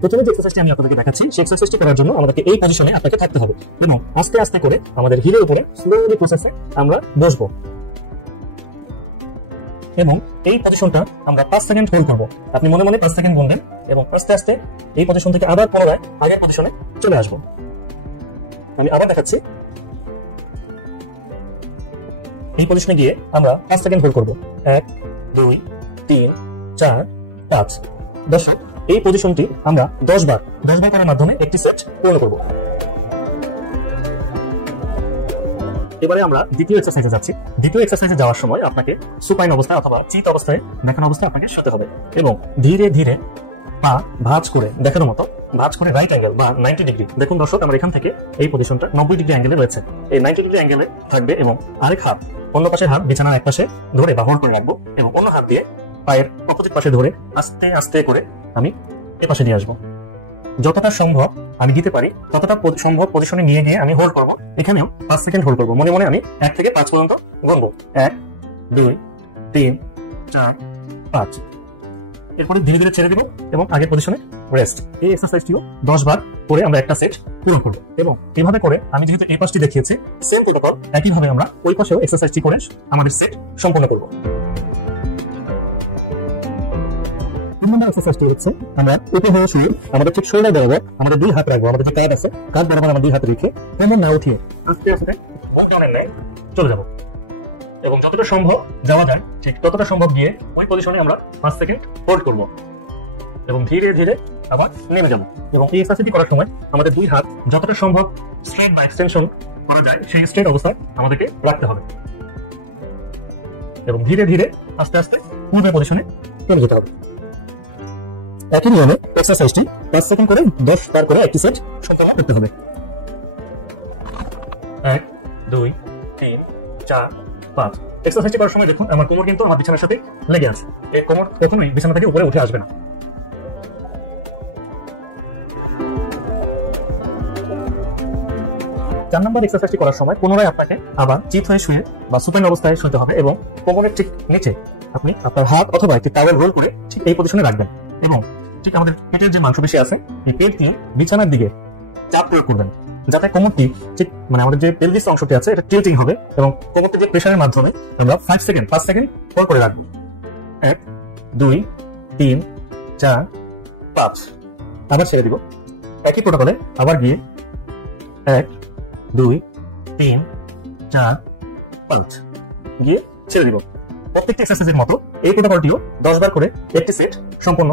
প্রথমে যে এক্সারসাইজটি আমি আপনাদেরকে দেখাচ্ছি সেই এক্সারসাইজটি করার জন্য আমাদেরকে এই পজিশনে আপনাকে থাকতে হবে এবং আস্তে আস্তে করে আমাদের হিলের উপরে স্লোলি প্রসেসে আমরা বসবো এবং এই পজিশনটা আমরা 5 সেকেন্ড হোল্ড করব। আপনি মনে মনে 5 সেকেন্ড গুনবেন এবং আস্তে আস্তে এই পজিশন থেকে আবার পুনরায় আগের পজিশনে চলে আসবো। আমি আবার দেখাচ্ছি। এই পজিশনে গিয়ে আমরা 5 সেকেন্ড হোল্ড করব। 1 2 3 4 5। দর্শক, এই পজিশনটি আমরা 10 বার করার মাধ্যমে একটি সেট পূর্ণ করব। এবারে আমরা দ্বিতীয় এক্সারসাইজে যাচ্ছি। দ্বিতীয় এক্সারসাইজে যাওয়ার সময় আপনাকে সুপাইন অবস্থায় অথবা চিত অবস্থায় দেখানো অবস্থায় আপনাকে শুতে হবে এবং ধীরে ধীরে পা ভাঁজ করে দেখানোর মতো ভাঁজ করে রাইট অ্যাঙ্গেল বা 90 ডিগ্রি। দেখুন দর্শক, আমরা এখান থেকে এই পজিশনটা 90 ডিগ্রি অ্যাঙ্গেলে রয়েছে। এই 90 ডিগ্রি অ্যাঙ্গেলে থাকবে এবং আরেক হাত অন্য পাশের হাত বিছানার এক পাশে ধরে বা হোল্ড করে রাখবো এবং অন্য হাত দিয়ে পায়ের অপোজিট পাশে ধরে আস্তে আস্তে করে আমি এ পাশে নিয়ে আসবো। যতটা সম্ভব আমি দিতে পারি ততটা সম্ভব পজিশনে নিয়ে গিয়ে আমি হোল্ড করবো। এখানেও 5 সেকেন্ড হোল্ড করবো। মনে মনে আমি 1 থেকে 5 পর্যন্ত গুনবো। 1 2 3 4 5। এরপরে ধীরে ধীরে ছেড়ে দিব এবং আগের পজিশনে রেস্ট। এই এক্সারসাইজটিও 10 বার করে আমরা একটা সেট পূরণ করবো এবং এইভাবে করে আমি যেহেতু এই পাশটি দেখিয়েছি সেম প্রোটোকল একইভাবে আমরা ওই পাশেও এক্সারসাইজটি করে আমাদের সেট সম্পন্ন করবো। এক্সারসাইজটি হচ্ছে আমরা উপর হয়ে শুয়ে আমাদের ঠিক শোল্ডার বরাবর আমাদের 2 হাত রাখবো। আমাদের যে কাঁধ আছে কাঁধ বরাবর আমরা 2 হাত রেখে এমন না উঠিয়ে আস্তে আস্তে ডাউনের ন্যায় চলে যাবো এবং যতটা সম্ভব যাওয়া যায় ঠিক ততটা সম্ভব গিয়ে ওই পজিশনে আমরা 5 সেকেন্ড হোল্ড করবো এবং ধীরে ধীরে আবার নেমে যাবো। এবং এই এক্সারসাইজটি করার সময় আমাদের 2 হাত যতটা সম্ভব স্ট্রেট বা এক্সটেনশন করা যায় সেই স্ট্রেট অবস্থায় আমাদেরকে রাখতে হবে এবং ধীরে ধীরে আস্তে আস্তে পূর্বের পজিশনে নেমে যেতে হবে। একই নিয়মে এক্সারসাইজটি 5 সেকেন্ড করে 10 বার করে একটি সেট সম্পন্ন করতে হবে। 1 2 3 4 5। এক্সারসাইজটি করার সময় দেখুন আমার কোমর কিন্তু আমার বিছানার সাথে লেগে আছে। এই কোমর প্রথমেই বিছানা থেকে উপরে উঠে আসবে না। 4 নম্বর এক্সারসাইজটি করার সময় পুনরায় আপনাকে আবার চিত হয়ে শুয়ে বা সুপাইন অবস্থায় শুতে হবে এবং কোমরের ঠিক নিচে আপনি আপনার হাত অথবা একটি টাওয়েল রোল করে ঠিক এই পজিশনে রাখবেন এবং ঠিক আমাদের পেটের যে মাংসপেশি আছে এই পেট দিয়ে বিছানার দিকে চাপ প্রয়োগ করবেন যাতে কোমরটি ঠিক আমাদের যে পেলভিস অংশটি আছে এটা টিল্টিং হবে এবং কোমরটি যে প্রেসারের মাধ্যমে আমরা 5 সেকেন্ড হোল্ড করে রাখবো। 1 2 3 4 5। আবার ছেড়ে দিব। একই প্রোটোকলে আবার গিয়ে 1 2 3 4 5 গিয়ে ছেড়ে দিব। প্রত্যেকটি এক্সারসাইজের মতো এই প্রোটোকলটিও 10 বার করে একটি সেট সম্পন্ন